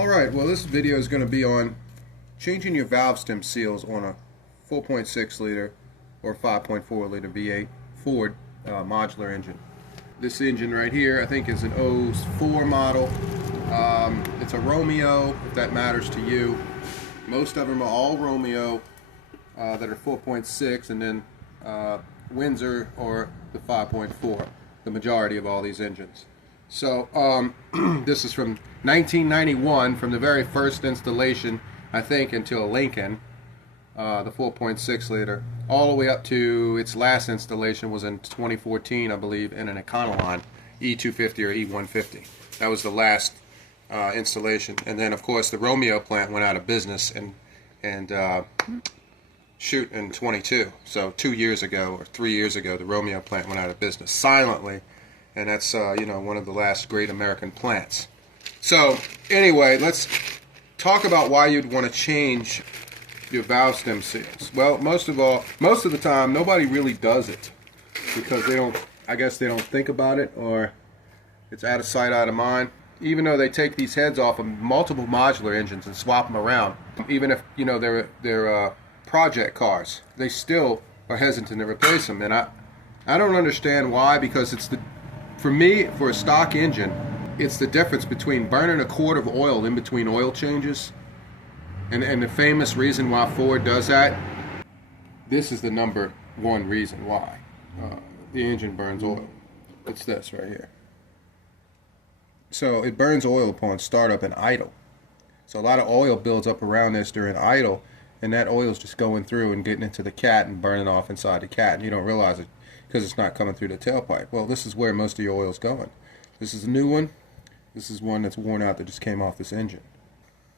Alright, well this video is going to be on changing your valve stem seals on a 4.6 liter or 5.4 liter V8 Ford modular engine. This engine right here I think is an 04 model. It's a Romeo, if that matters to you. Most of them are all Romeo that are 4.6, and then Windsor or the 5.4, the majority of all these engines. So this is from 1991, from the very first installation, I think, until Lincoln, the 4.6 liter, all the way up to its last installation was in 2014, I believe, in an Econoline E250 or E150. That was the last installation. And then, of course, the Romeo plant went out of business and shoot in 22. So 2 years ago or 3 years ago, the Romeo plant went out of business silently. And that's you know, one of the last great American plants. So anyway, let's talk about why you'd want to change your valve stem seals. Well, most of the time, nobody really does it because I guess they don't think about it, or it's out of sight, out of mind. Even though they take these heads off of multiple modular engines and swap them around, even if you know they're project cars, they still are hesitant to replace them. And I don't understand why, because for me, for a stock engine, it's the difference between burning a quart of oil in between oil changes, and the famous reason why Ford does that. This is the number one reason why the engine burns oil. It's this right here. So it burns oil upon startup and idle. So a lot of oil builds up around this during idle, and that oil is just going through and getting into the cat and burning off inside the cat, and you don't realize it because it's not coming through the tailpipe. Well, this is where most of your oil is going. This is a new one. This is one that's worn out that just came off this engine.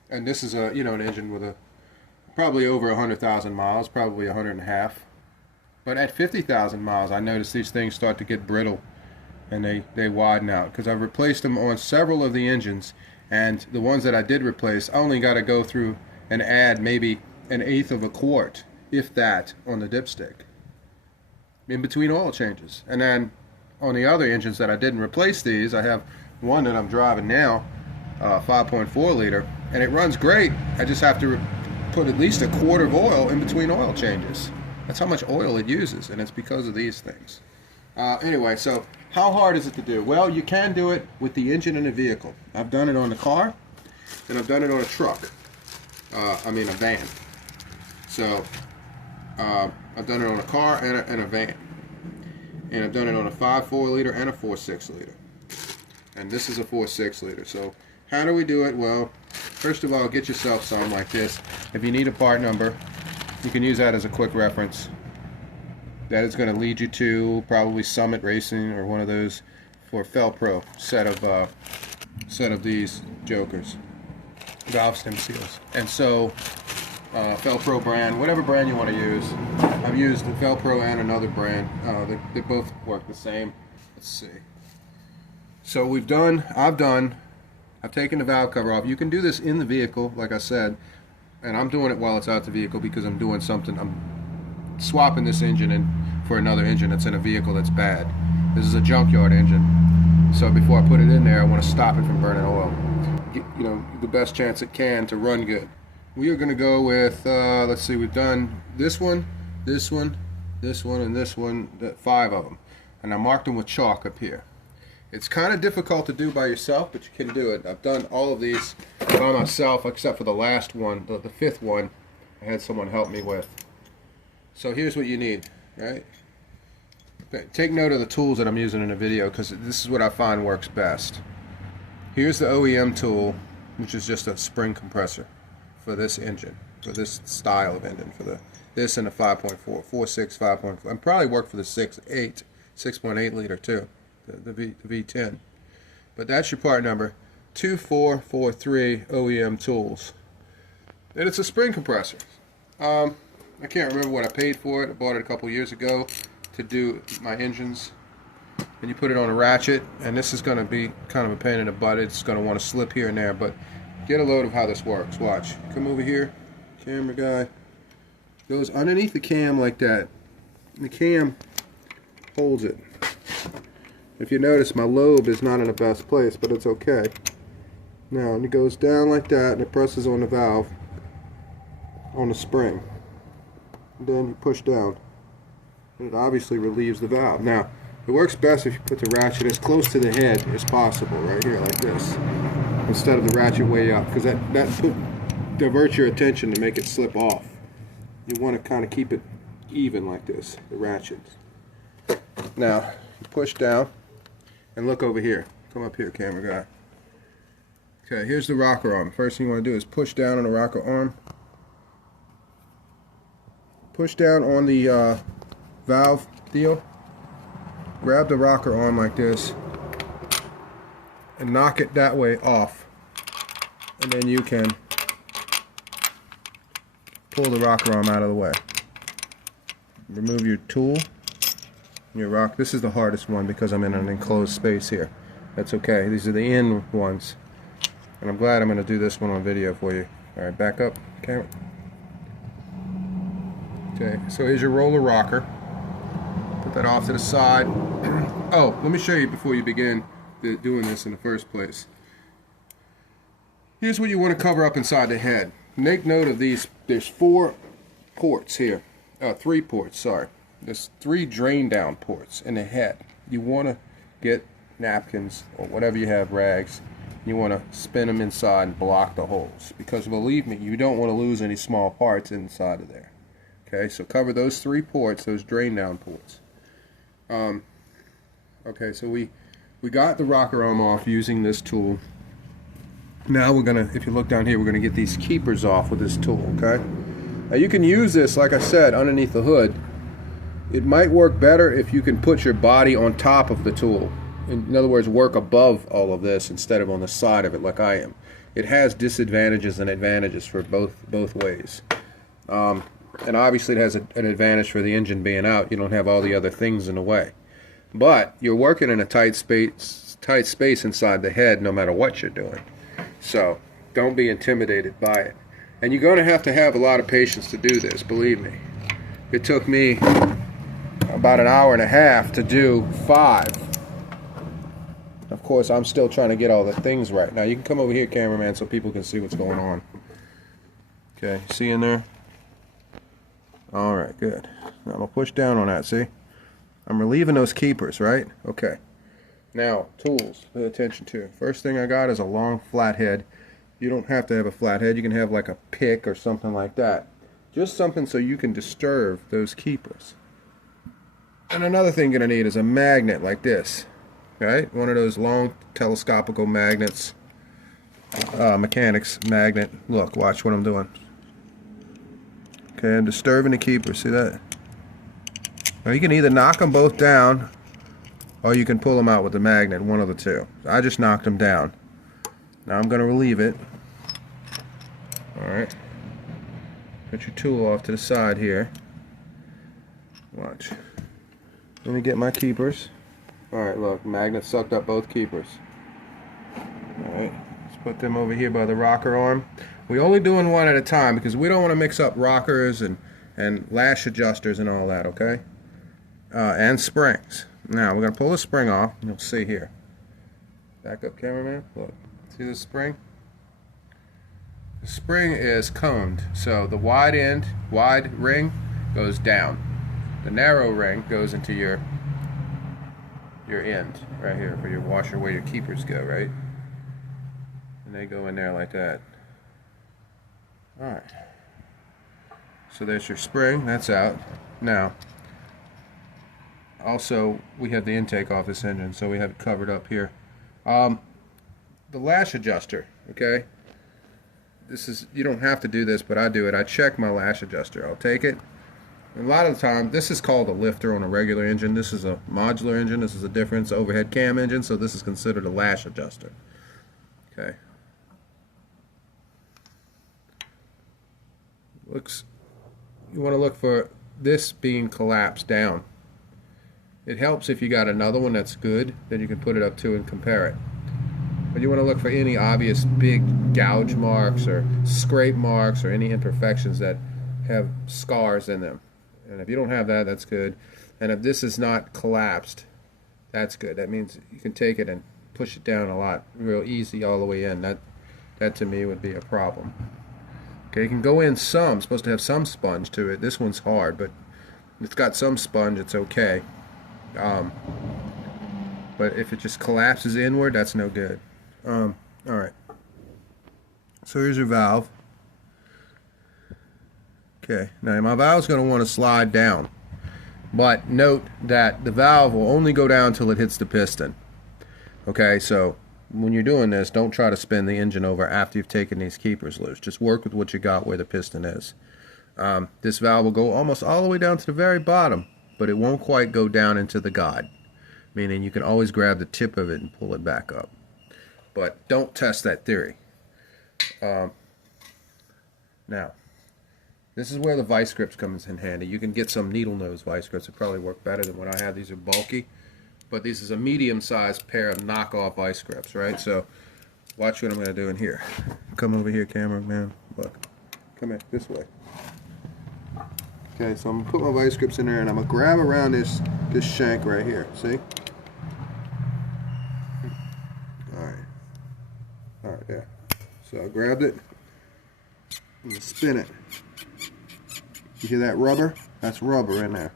And this is an engine with probably over 100,000 miles, probably 100.5. But at 50,000 miles, I noticed these things start to get brittle and they widen out, because I've replaced them on several of the engines, and the ones that I did replace, I only got to go through and add maybe 1/8 of a quart, if that, on the dipstick in between oil changes. And then on the other engines that I didn't replace these, I have one that I'm driving now, 5.4 liter, and it runs great. I just have to put at least a quart of oil in between oil changes. That's how much oil it uses, and it's because of these things. Anyway, so how hard is it to do? Well, you can do it with the engine in a vehicle. I've done it on the car, and I've done it on a truck. I mean a van. So I've done it on a car and a van. And I've done it on a 5.4 liter and a 4.6 liter. And this is a 4.6 liter. So how do we do it? Well, first of all, get yourself some like this. If you need a part number, you can use that as a quick reference. That is going to lead you to probably Summit Racing or one of those for Felpro set of these jokers, valve stem seals. And so Felpro brand, whatever brand you want to use. I've used the Felpro and another brand. They both work the same. Let's see. So I've taken the valve cover off. You can do this in the vehicle, like I said, and I'm doing it while it's out the vehicle because I'm doing something. I'm swapping this engine in for another engine that's in a vehicle that's bad. This is a junkyard engine. So before I put it in there, I want to stop it from burning oil. Get, you know, the best chance it can to run good. We are going to go with, let's see, we've done this one, this one, this one, and this one, 5 of them. And I marked them with chalk up here. It's kind of difficult to do by yourself, but you can do it. I've done all of these by myself, except for the last one, the 5th one, I had someone help me with. So here's what you need, right? Okay, take note of the tools that I'm using in the video, because this is what I find works best. Here's the OEM tool, which is just a spring compressor for this engine, for this style of engine, for this and the 5.4, 4.6, 5.4, and probably work for the 6.8 liter too, the V10. But that's your part number, 2443 OEM tools, and it's a spring compressor. I can't remember what I paid for it. I bought it a couple years ago to do my engines. And you put it on a ratchet, and this is going to be kind of a pain in the butt. It's going to want to slip here and there, but get a load of how this works. Watch. Come over here, camera guy. Goes underneath the cam like that. And the cam holds it. If you notice, my lobe is not in the best place, but it's okay. Now, and it goes down like that, and it presses on the valve, on the spring. And then you push down, and it obviously relieves the valve. Now, it works best if you put the ratchet as close to the head as possible, right here, like this, instead of the ratchet way up, because that diverts your attention to make it slip off. You want to kind of keep it even like this, the ratchet. Now, you push down, and look over here. Come up here, camera guy. Okay, here's the rocker arm. First thing you want to do is push down on the rocker arm. Push down on the valve deal. Grab the rocker arm like this and knock it that way off. And then you can pull the rocker arm out of the way. Remove your tool, your rock. This is the hardest one because I'm in an enclosed space here. That's okay. These are the in ones. And I'm glad I'm going to do this one on video for you. Alright, back up, camera. Okay, so here's your roller rocker. Put that off to the side. Oh, let me show you before you begin doing this in the first place. Here's what you want to cover up inside the head. Make note of these. There's 4 ports here. 3 ports, sorry. There's 3 drain down ports in the head. You want to get napkins or whatever you have, rags. You want to spin them inside and block the holes, because believe me, you don't want to lose any small parts inside of there. Okay, so cover those 3 ports, those drain down ports. Okay, so we got the rocker arm off using this tool. Now we're gonna, if you look down here, we're gonna get these keepers off with this tool. Okay, now you can use this, like I said, underneath the hood. It might work better if you can put your body on top of the tool. In other words, work above all of this instead of on the side of it like I am. It has disadvantages and advantages for both ways. And obviously it has an advantage for the engine being out. You don't have all the other things in the way. But you're working in a tight space inside the head no matter what you're doing. So don't be intimidated by it. And you're going to have a lot of patience to do this, believe me. It took me about an hour and a half to do 5. Of course, I'm still trying to get all the things right. Now, you can come over here, cameraman, so people can see what's going on. Okay, see in there? Alright, good. Now, I'm going to push down on that, see? I'm relieving those keepers, right? Okay. Now, tools, pay attention to. First thing I got is a long flathead. You don't have to have a flathead. You can have like a pick or something like that. Just something so you can disturb those keepers. And another thing you're going to need is a magnet like this. Right? One of those long telescopical magnets. Mechanics magnet. Look, watch what I'm doing. Okay, I'm disturbing the keeper. See that? Now you can either knock them both down, or you can pull them out with the magnet, one of the two. I just knocked them down. Now I'm going to relieve it. Alright. Put your tool off to the side here. Watch. Let me get my keepers. Alright, look, magnet sucked up both keepers. Alright, let's put them over here by the rocker arm. We're only doing one at a time because we don't want to mix up rockers and lash adjusters and all that, okay? And springs. Now, we're going to pull the spring off. You'll see here. Back up, cameraman. Look, see the spring? The spring is combed, so the wide ring goes down. The narrow ring goes into your end right here for your washer where your keepers go, right? And they go in there like that. Alright. So there's your spring, that's out. Now, also we have the intake off this engine, so we have it covered up here. The lash adjuster, okay? This is, you don't have to do this, but I do it. I check my lash adjuster. I'll take it. And a lot of the time, this is called a lifter on a regular engine. This is a modular engine. This is a different overhead cam engine, so this is considered a lash adjuster. Okay. You want to look for this being collapsed down. It helps if you got another one that's good, then you can put it up to and compare it. But you want to look for any obvious big gouge marks or scrape marks or any imperfections that have scars in them. And if you don't have that, that's good. And if this is not collapsed, that's good. That means you can take it and push it down a lot, real easy all the way in. That to me would be a problem. Okay, you can go in some. It's supposed to have some sponge to it. This one's hard, but it's got some sponge. It's okay. But if it just collapses inward, that's no good. All right. So here's your valve. Okay, now my valve's going to want to slide down. But note that the valve will only go down until it hits the piston. Okay, so when you're doing this, don't try to spin the engine over after you've taken these keepers loose. Just work with what you got where the piston is. This valve will go almost all the way down to the very bottom, but it won't quite go down into the guide. Meaning you can always grab the tip of it and pull it back up. But don't test that theory. Now, this is where the vice grips comes in handy. You can get some needle nose vice grips that probably work better than what I have. These are bulky, but this is a medium-sized pair of knockoff vice grips, right? So watch what I'm going to do in here. Come over here, cameraman. Look. Come here, this way. Okay, so I'm going to put my vice grips in there, and I'm going to grab around this shank right here. See? Alright, there. So I grabbed it. I'm going to spin it. You hear that rubber? That's rubber in there.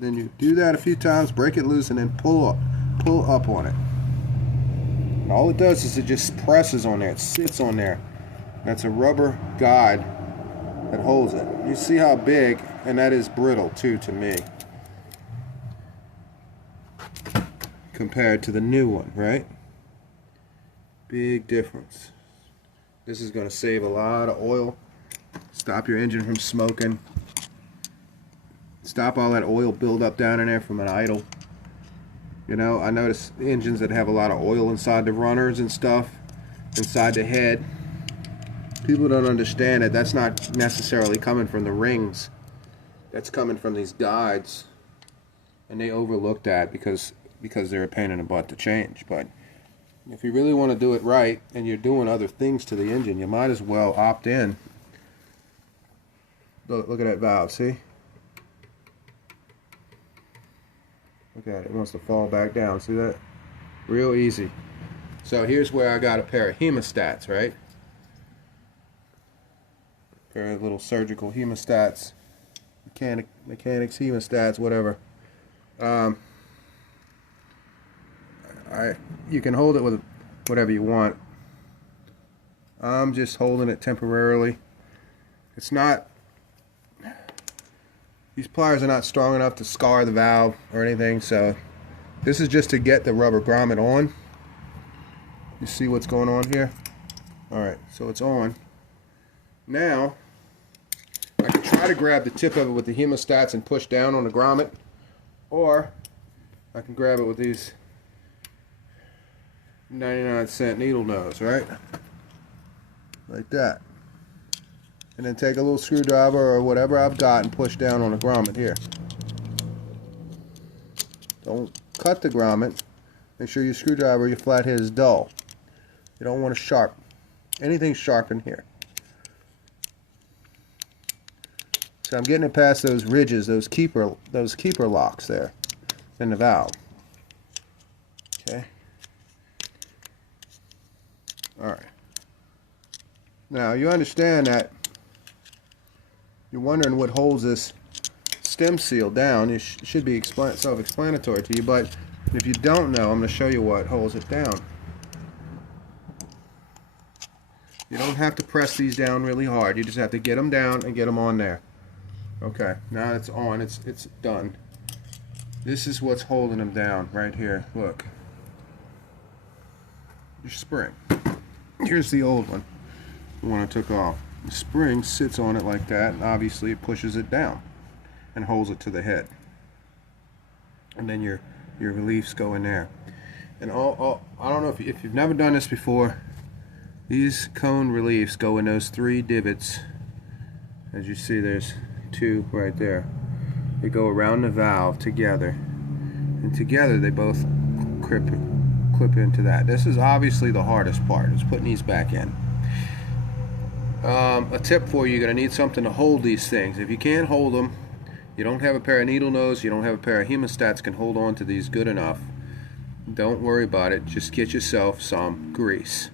Then you do that a few times, break it loose, and then pull up on it. And all it does is it just presses on there. It sits on there. That's a rubber guide that holds it. You see how big, and that is brittle too to me, compared to the new one, right? Big difference. This is going to save a lot of oil. Stop your engine from smoking. Stop all that oil buildup down in there from an idle. You know, I notice engines that have a lot of oil inside the runners and stuff, inside the head. People don't understand that that's not necessarily coming from the rings. That's coming from these guides. And they overlook that because they're a pain in the butt to change. But if you really want to do it right and you're doing other things to the engine, you might as well opt in. Look at that valve, see? Look at it, it wants to fall back down, see that? Real easy. So here's where I got a pair of hemostats, right? A pair of little surgical hemostats, mechanics hemostats, whatever. You can hold it with whatever you want. I'm just holding it temporarily. It's not, these pliers are not strong enough to scar the valve or anything, so this is just to get the rubber grommet on. You see what's going on here? Alright, so it's on. Now, I can try to grab the tip of it with the hemostats and push down on the grommet, or I can grab it with these 99-cent needle nose, right? Like that. And then take a little screwdriver or whatever I've got and push down on the grommet here. Don't cut the grommet. Make sure your screwdriver or your flathead is dull. You don't want to sharp. Anything sharp in here. So I'm getting it past those ridges, those keeper locks there in the valve. Okay. Alright. Now you understand that you're wondering what holds this stem seal down. It should be self-explanatory to you, but if you don't know, I'm going to show you what holds it down. You don't have to press these down really hard. You just have to get them down and get them on there. Okay, now it's on. It's done. This is what's holding them down right here. Look. Your spring. Here's the old one. The one I took off. The spring sits on it like that, and obviously it pushes it down and holds it to the head. And then your reliefs go in there. And I don't know if you've never done this before. These cone reliefs go in those 3 divots. As you see, there's 2 right there. They go around the valve together, and together they both clip into that. This is obviously the hardest part, is putting these back in. A tip for you: you're going to need something to hold these things. If you can't hold them, you don't have a pair of needle nose, you don't have a pair of hemostats can hold on to these good enough, don't worry about it. Just get yourself some grease.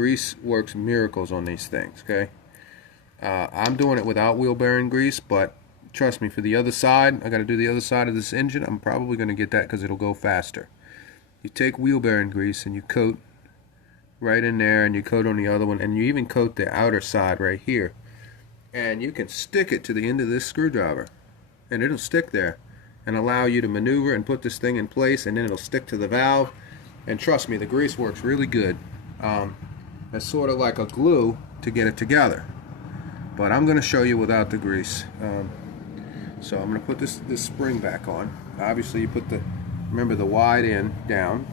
grease works miracles on these things, okay? I'm doing it without wheel bearing grease, but trust me, for the other side, I got to do the other side of this engine. I'm probably going to get that because it'll go faster. You take wheel bearing grease and you coat right in there, and you coat on the other one, and you even coat the outer side right here. And you can stick it to the end of this screwdriver, and it'll stick there and allow you to maneuver and put this thing in place, and then it'll stick to the valve. And trust me, the grease works really good. It's sort of like a glue to get it together, but I'm going to show you without the grease. So I'm going to put this spring back on. Obviously, you put remember the wide end down.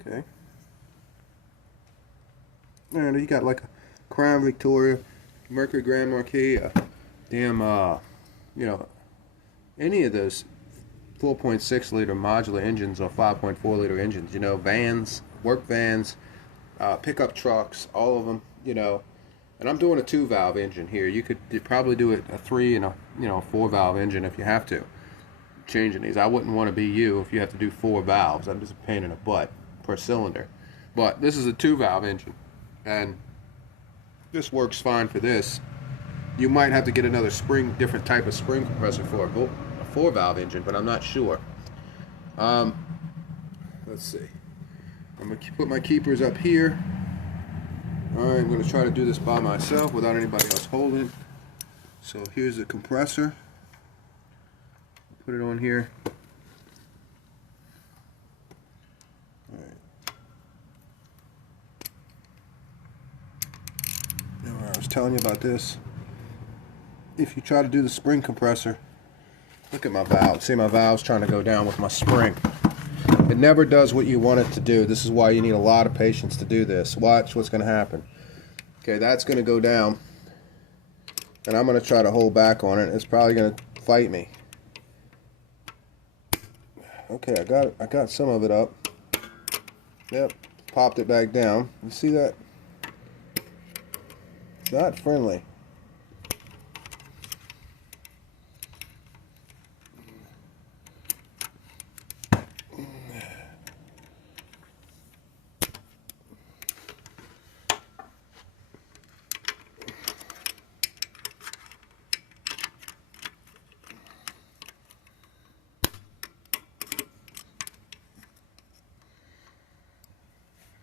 Okay. And you got like a Crown Victoria, Mercury Grand Marquis, damn, you know, any of those 4.6 liter modular engines or 5.4 liter engines, you know, vans, work vans, pickup trucks, all of them, you know. And I'm doing a 2-valve engine here. You could probably do it a 3 and a 4-valve engine if you have to. Changing these, I wouldn't want to be you if you have to do 4 valves. I'm just a pain in the butt per cylinder. But this is a 2-valve engine, and this works fine for this. You might have to get another different type of spring compressor for a 4-valve engine, but I'm not sure. Let's see. I'm going to put my keepers up here. Alright, I'm going to try to do this by myself without anybody else holding it. So here's the compressor. Put it on here. Alright. Now, I was telling you about this. If you try to do the spring compressor, look at my valve. See, my valve's trying to go down with my spring. It never does what you want it to do. This is why you need a lot of patience to do this. Watch what's going to happen. Okay, that's going to go down, and I'm going to try to hold back on it. It's probably going to fight me. Okay, I got some of it up. Yep, popped it back down. You see that? Not friendly.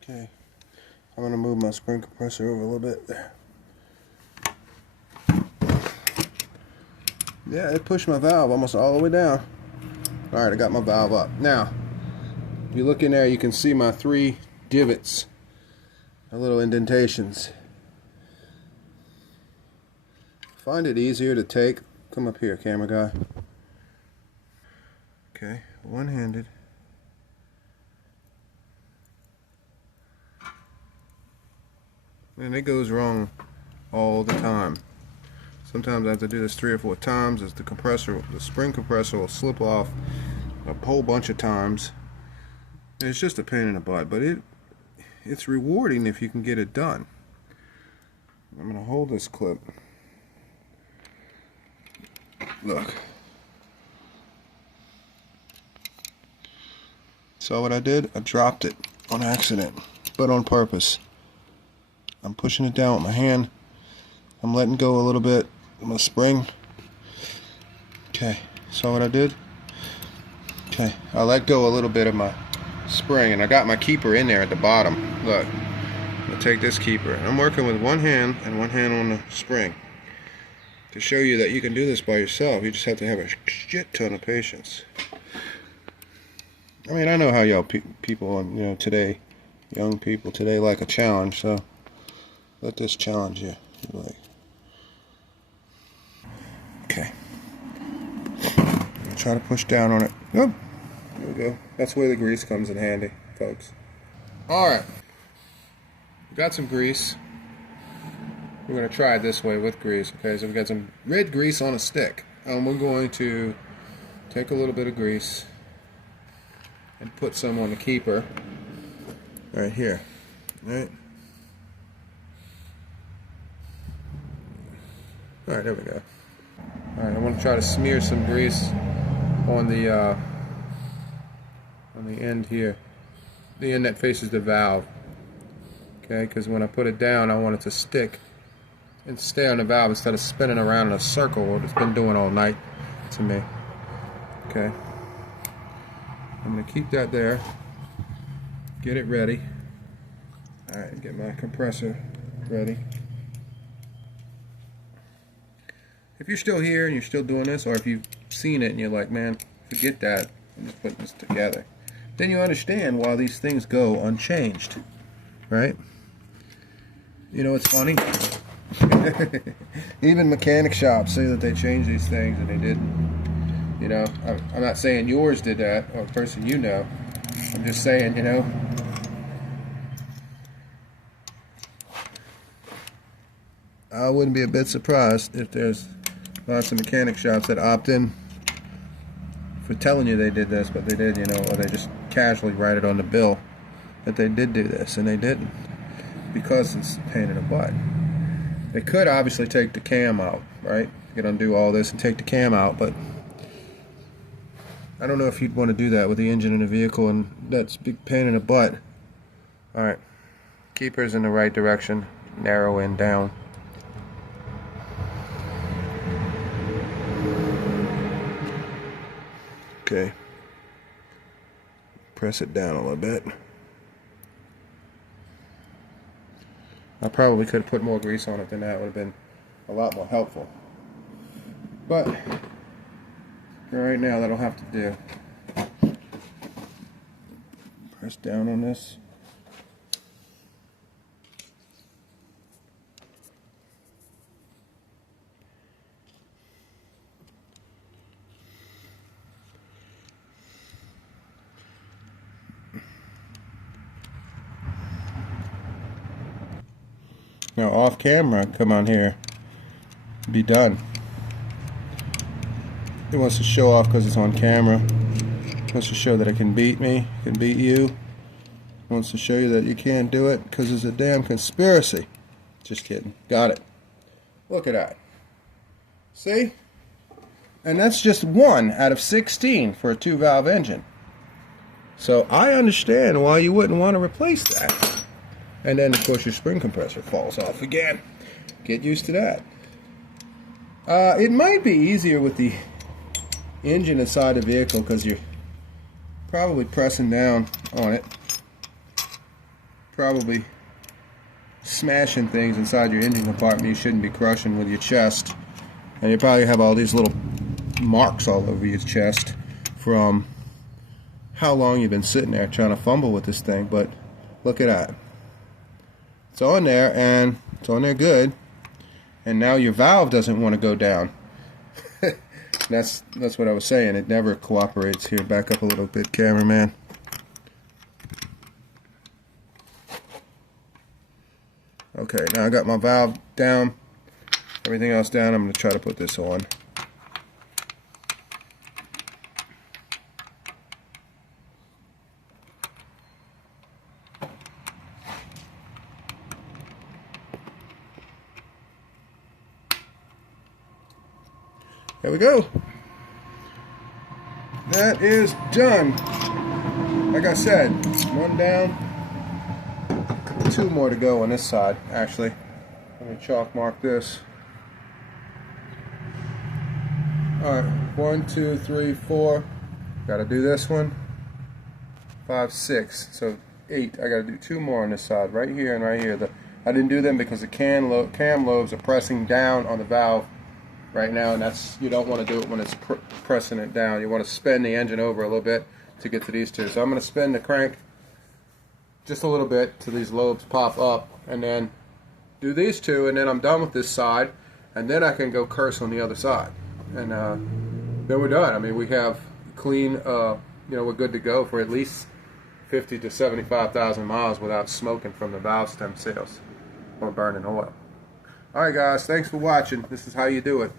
Okay, I'm going to move my spring compressor over a little bit there. Yeah, it pushed my valve almost all the way down. Alright, I got my valve up. Now, if you look in there, you can see my 3 divots, my little indentations. Find it easier to take. Come up here, camera guy. Okay, one-handed. And it goes wrong all the time. Sometimes I have to do this 3 or 4 times as the spring compressor will slip off a whole bunch of times. And it's just a pain in the butt, but it's rewarding if you can get it done. I'm going to hold this clip. Look. So what I did, I dropped it on accident, but on purpose. I'm pushing it down with my hand. I'm letting go a little bit of my spring. Okay, so what I did? Okay, I let go a little bit of my spring, and I got my keeper in there at the bottom. Look, I'm gonna take this keeper, and I'm working with one hand and one hand on the spring to show you that you can do this by yourself. You just have to have a shit ton of patience. I mean, I know how y'all people, today, young people today like a challenge, so let this challenge you. Like, okay. Try to push down on it. Oh, there we go. That's where the grease comes in handy, folks. Alright. Got some grease. We're going to try it this way with grease. Okay, so we've got some red grease on a stick. We're going to take a little bit of grease and put some on the keeper right here. Alright. Alright, there we go. Alright, I want to try to smear some grease on the end here. the end that faces the valve. Okay, because when I put it down, I want it to stick and stay on the valve instead of spinning around in a circle, what it's been doing all night to me. Okay, I'm going to keep that there, get it ready. Alright, get my compressor ready. If you're still here and you're still doing this, or if you've seen it and you're like, man, forget that, I'm just putting this together, then you understand why these things go unchanged, right? You know what's funny? Even mechanic shops say that they changed these things and they didn't. You know, I'm not saying yours did that, or a person you know. I'm just saying, you know, I wouldn't be a bit surprised if there's lots of mechanic shops that opt in for telling you they did this, but they did, you know, or they just casually write it on the bill that they did do this, and they didn't, because it's a pain in the butt. They could obviously take the cam out, right? You could undo all this and take the cam out, but I don't know if you'd want to do that with the engine in the vehicle, and that's a big pain in the butt. Alright, keeper's in the right direction, narrow in down. Okay, press it down a little bit. I probably could have put more grease on it than that, would have been a lot more helpful. But for right now, that'll have to do. Press down on this. Now off camera, come on here, be done. It wants to show off because it's on camera. It wants to show that it can beat me, can beat you. It wants to show you that you can't do it because it's a damn conspiracy. Just kidding. Got it. Look at that. See? And that's just 1 out of 16 for a 2-valve engine. So I understand why you wouldn't want to replace that. And then, of course, your spring compressor falls off again. Get used to that. It might be easier with the engine inside the vehicle because you're probably pressing down on it. Probably smashing things inside your engine compartment you shouldn't be crushing with your chest. And you probably have all these little marks all over your chest from how long you've been sitting there trying to fumble with this thing. But look at that. It's on there, and it's on there good, and now your valve doesn't want to go down. That's what I was saying. It never cooperates. Here, back up a little bit, cameraman. Okay, now I got my valve down, everything else down. I'm going to try to put this on. There we go. That is done. Like I said, 1 down, 2 more to go on this side, actually. Let me chalk mark this. Alright, 1, 2, 3, 4. Gotta do this one. 5, 6. So 8. I gotta do 2 more on this side, right here and right here. I didn't do them because the cam lobes are pressing down on the valve right now, and that's, you don't want to do it when it's pressing it down. You want to spin the engine over a little bit to get to these 2. So I'm going to spin the crank just a little bit till these lobes pop up, and then do these 2, and then I'm done with this side, and then I can go curse on the other side, and then we're done. I mean, we have clean, you know, we're good to go for at least 50 to 75,000 miles without smoking from the valve stem seals or burning oil. Alright guys, thanks for watching. This is how you do it.